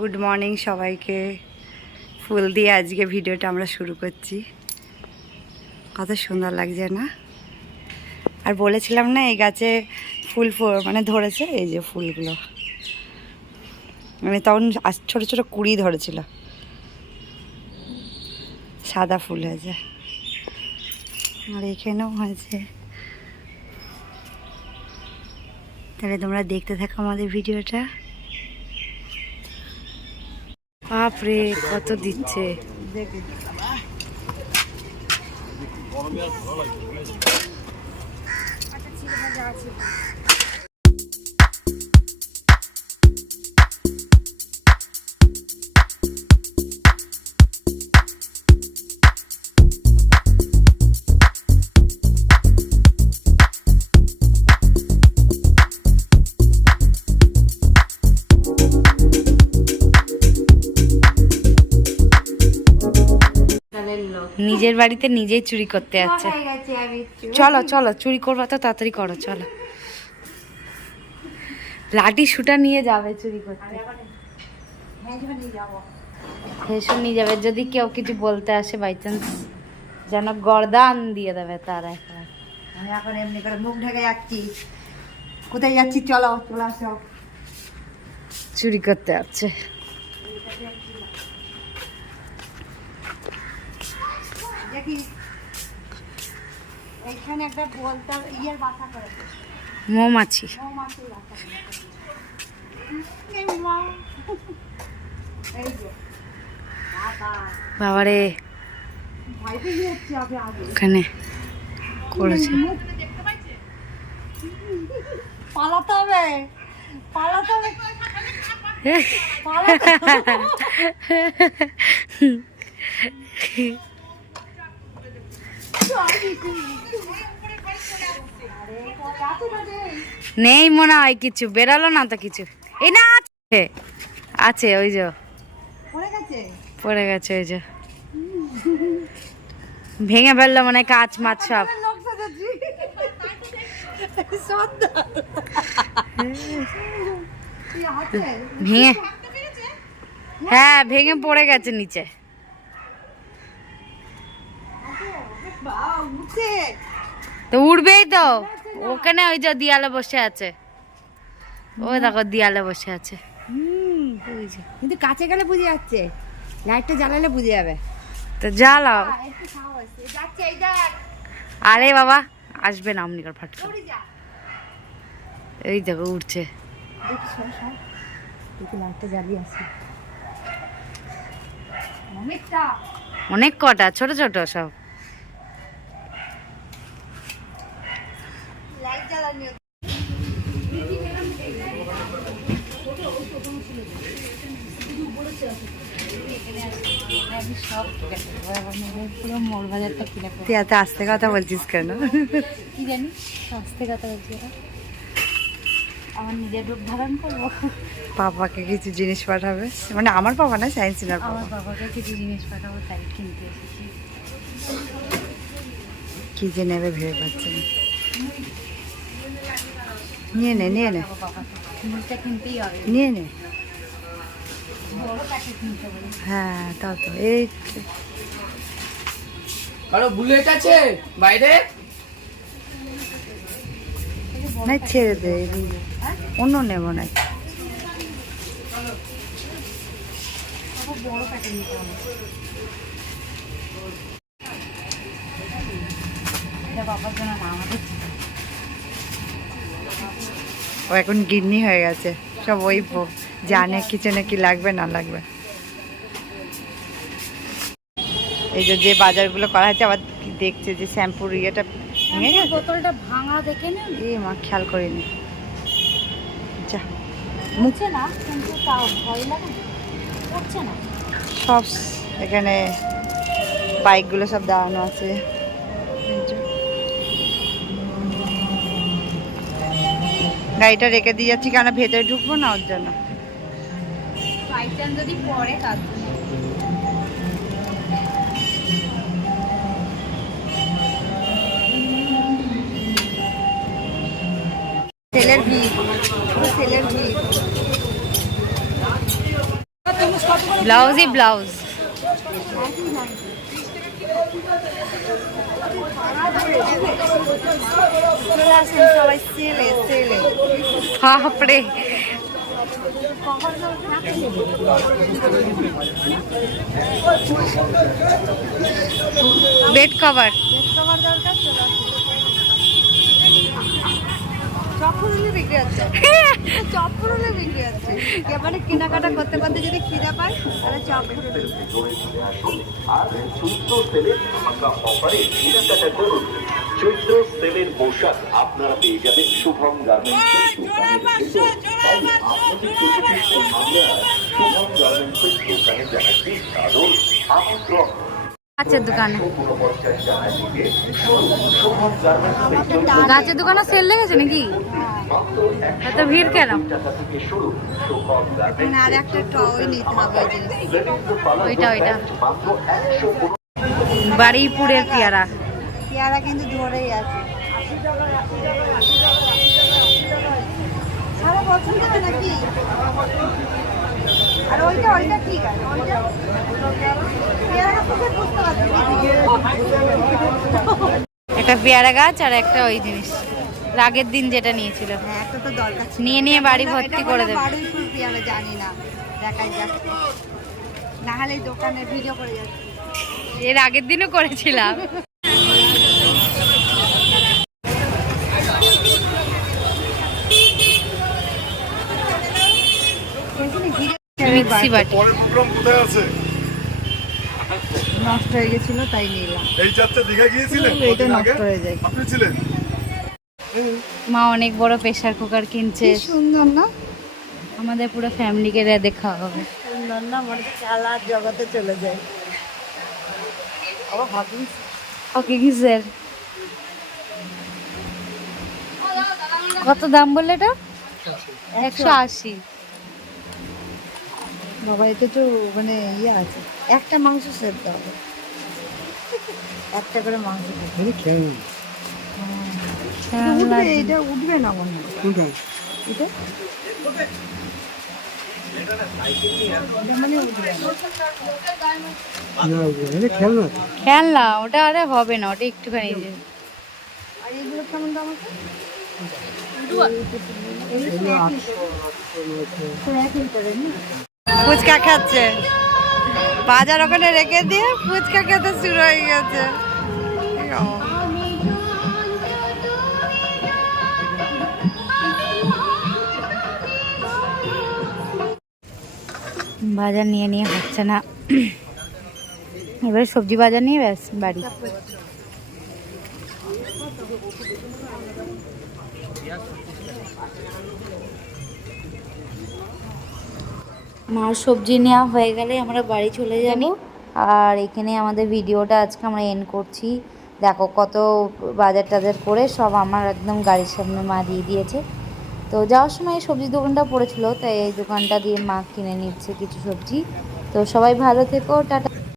Good morning সবাইকে। ফুল দিয়ে আজকে ভিডিওটা আমরা শুরু করছি। কত সুন্দর লাগছে না? আর বলেছিলাম না এই গাছে ফুল মানে ধরেছে, এই যে ফুলগুলো মানে তখন ছোট ছোট কুড়ি ধরেছিল, সাদা ফুল হয়েছে। আর এখানেও হয়েছে। তাহলে তোমরা দেখতে থাকো আমাদের ভিডিওটা। বাপরে কত দিচ্ছে। নিজের বাড়িতে নিজেই চুরি করতে যাচ্ছে। চলো চলো চুরি করবা তো তাড়াতাড়ি করো, চলো। লাঠি সুটা নিয়ে যাবে চুরি করতে, হেসু নিয়ে যাবে। যদি কেউ কিছু বলতে আসে বাই চান্স, যেন গর্দান দিয়ে দেবে তারা। আমি এখন এমনি করে মুখ ঢেকে যাচ্ছি। কোথায় যাচ্ছি? চলো চলে আসো। চুরি করতে যাচ্ছে। দেখি এইখানে একটা বলতাম ইয়ের বাসা করে, মৌমাছি। মৌমাছির বাসা করে। এই মা, এই যে বাবা, বাবারে ভয় পেয়ে যাচ্ছি আমি আগে। ওখানে করেছে। পালাতে হবে, পালাতে হবে, পালাতে নেই মনে হয় কিছু, বেরালো না তো কিছু। এই না আছে, আছে ওই যে পড়ে গেছে, ওই যে ভেঙে ফেললো মানে কাঁচ মাছ সব। ভেঙে, হ্যাঁ ভেঙে পড়ে গেছে নিচে। তো উঠবেই তো, ওখানে ওই যে দিয়ালে বসে আছে। ওই দেখো দিয়ালে বসে আছে। কিন্তু কাছে গেলে বুঝে যাচ্ছে, লাইটটা জ্বালালে বুঝে যাবে। তো জ্বালাও। আরে বাবা আসবে না অমনি করে ফাট করে। এই দেখো উঠছে। লাইটটা জ্বালিয়ে আসি। অনেক কটা ছোট ছোট সব। লাইট জ্বালানি তুই এত আস্তে কথা বলছিস কেন? কি জানি আস্তে কথা বলছি, আমার নিজের রূপ ধারণ করবো। পাপাকে কিছু জিনিস পাঠাবে, মানে আমার পাপা না, সায়েন্সিনার পাপা। আমার বাবাকে কিছু জিনিস পাঠাবো, তাই কিনতে এসেছি। কি যে নেবে ভেবে পাচ্ছে না। নিয়ে নে, নিয়ে নে, মুলটা কিনতেই হবে, নিয়ে নে। বড় প্যাকেট কিনতে হবে। হ্যাঁ তাও তো। এই কারো বুলেট আছে বাইরে? না ছেড়ে দে, অন্য নেবো না। বড় প্যাকেট নিতে হবে। এটা বাবার জন্য না, আমাদের। ও এখন গিন্নি হয়ে গেছে, সব ওই জানে কিচেনে কি লাগবে না লাগবে। এই যে বাজারগুলো করা হয়েছে, আবার দেখছে যে শ্যাম্পুর ইয়েটা ভেঙে গেছে। বোতলটা ভাঙা দেখে না, এই মা খেয়াল করিনি। যা মুছে না, কিন্তু তাও ভয় লাগে, করছে না। সব এখানে বাইকগুলো সব দাঁড়ানো আছে। গাড়িটা রেখে দিয়ে যাচ্ছি কেন, ভেতরে ঢুকবো না ওর জন্য। বাই চান্স যদি পড়ে তার জন্য। সেলের ভিড়, সেলের ভিড়। ব্লাউজই ব্লাউজ। সবাই সেলে সেলে বাপরে, বেড কভার। তোমার দরকার চলে আসো। চপ্পল বিক্রি হচ্ছে, চপ্পল বিক্রি হচ্ছে। মানে কেনাকাটা করতে করতে যদি খিদে পায় তাহলে চপ্পল। আর চৈত্র সেলের ধামাকা অফারে কেনাকাটা করুন। চৈত্র সেলের পোশাক আপনারা পেয়ে যাবেন শুভম গার্মেন্টসের দোকানের ভেতর। তাই আপনাদের প্রতিটি আমরা শুভম গার্মেন্টসের দোকানে জানাচ্ছি সাদর আমন্ত্রণ। গাছের দোকানে, 49 টাকা থেকে শুভম গার্মেন্টসের গাছের দোকানে সেল লেগেছে নাকি? এত ভিড় কেন? টাকা থেকে শুরু শুভম মানে আর একটা টয় নিতে হবে ওই জিনিস। ওইটা ওইটা মাত্র 100। বারুইপুরের পেয়ারা। পেয়ারা কিন্তু ধরেই আছে। সারা বছর দেবে নাকি? আর ওইটা ওইটা ঠিক আছে, ওইটা পেয়ারা গাছ বুঝতে পারছি। একটা পেয়ারা গাছ আর একটা ওই জিনিস আগের দিন যেটা নিয়েছিল, হ্যাঁ একটা তো দরকার ছিল। নিয়ে নিয়ে বাড়ি ভর্তি করে দেবে। বারুইপুর পেয়ারা জানি না, দেখাই যাচ্ছে না হলে দোকানে ভিডিও করে যাচ্ছে। এর আগের দিনও করেছিলাম। মিক্সি বাটি। পরের প্রোগ্রাম কোথায় আছে? নষ্ট হয়ে গেছিল তাই নিলাম। এই যাত্রা দীঘা গিয়েছিলেন? এটা কদিন আগে? নষ্ট হয়ে যায়। আপনি ছিলেন? মা অনেক বড় প্রেসার কুকার কিনছে, কি সুন্দর না? আমাদের পুরো ফ্যামিলিকে রেঁধে খাওয়া হবে। সুন্দর না, মানে খেলার জগতে চলে যায়। আবার ভাবি ওকে কিসের কত দাম বললে এটা? 180। বাবা এটা তো মানে ইয়ে আছে, একটা মাংস সেদ্ধ হবে, একটা করে মাংস খেলনা। উঠবে, এটা উঠবে না মনে হয়। এটা এটা মানে উঠবে না। খেলনা ওটা আরে হবে না, ওটা একটুখানি যে। আর এগুলো কেমন দাম আছে? ফুচকা খাচ্ছে, বাজার ওখানে রেখে দিয়ে ফুচকা খেতে শুরু হয়ে গেছে। বাজার নিয়ে নিয়ে হচ্ছে না, এবার সবজি বাজার নিয়ে ব্যাস বাড়ি। মার সবজি নেওয়া হয়ে গেলে আমরা বাড়ি চলে যাব। আর এখানে আমাদের ভিডিওটা আজকে আমরা এন্ড করছি। দেখো কত বাজার টাজার করে সব আমার একদম গাড়ির সামনে মা দিয়ে দিয়েছে। তো যাওয়ার সময় সবজি দোকানটা পড়েছিল, তাই এই দোকানটা দিয়ে মা কিনে নিচ্ছে কিছু সবজি। তো সবাই ভালো থেকো, টাটা।